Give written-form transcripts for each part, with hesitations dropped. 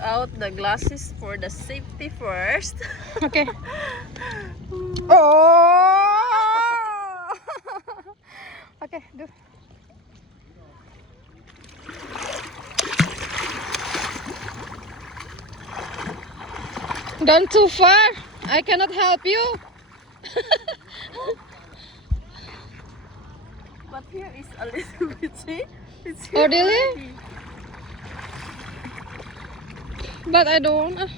Out the glasses for the safety first. Okay. Oh! Okay, do. Don't too far. I cannot help you. But here is a little bit, see? It's Oh, here really? already. But I don't want.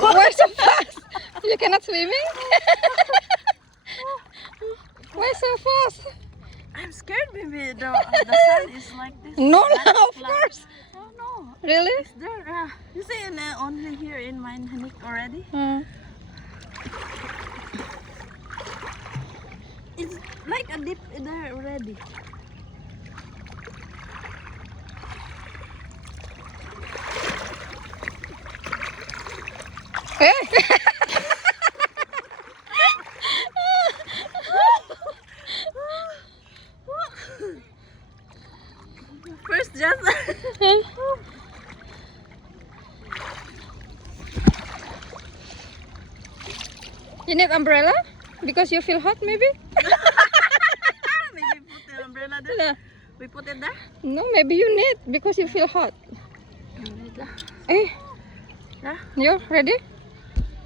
Why so fast? You cannot swimming? Why so fast? I'm scared maybe the sun is like this. No, Like no, of flat. course. Oh no. Really? It's there. You see only here in my neck already. It's like a dip there already. Hey. First just You need umbrella? Because you feel hot maybe? maybe put the umbrella there. Yeah. We put it there. No, maybe you need because you feel hot. Wait lah. Hey, Yeah. you ready?